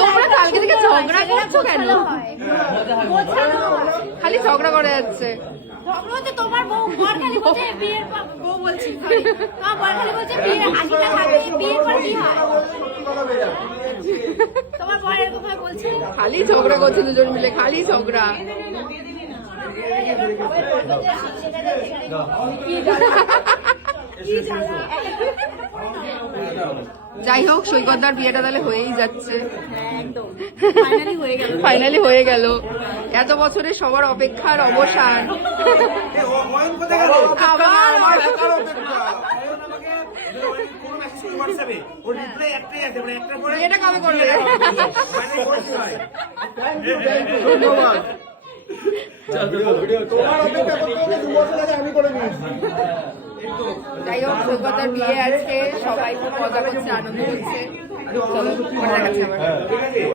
তোমরা কালকে থেকে ঝগড়া করছো কেন? খালি ঝগড়া করে যাচ্ছে। তোমার বউ খালি বলছে বিয়ের বউ বলছি তোমার খালি বলছে বিয়ের হাসিটা থাকে বিয়ের পর কি হয় তোমার বরের কথা বলছে খালি ঝগড়া করছে দুজন মিলে, খালি ঝগড়া। যাই হোক, সৈকতদার বিয়েটা তাহলে হয়েই যাচ্ছে, ফাইনালি হয়ে গেল। এত বছরের সবার অপেক্ষার অবসান। এটা কবে করবে? যাই হোক, সৈকতদার বিয়ে আজকে, সবাই খুব মজা করছে, আনন্দ করছে। চলো, দেখা যাচ্ছে আবার।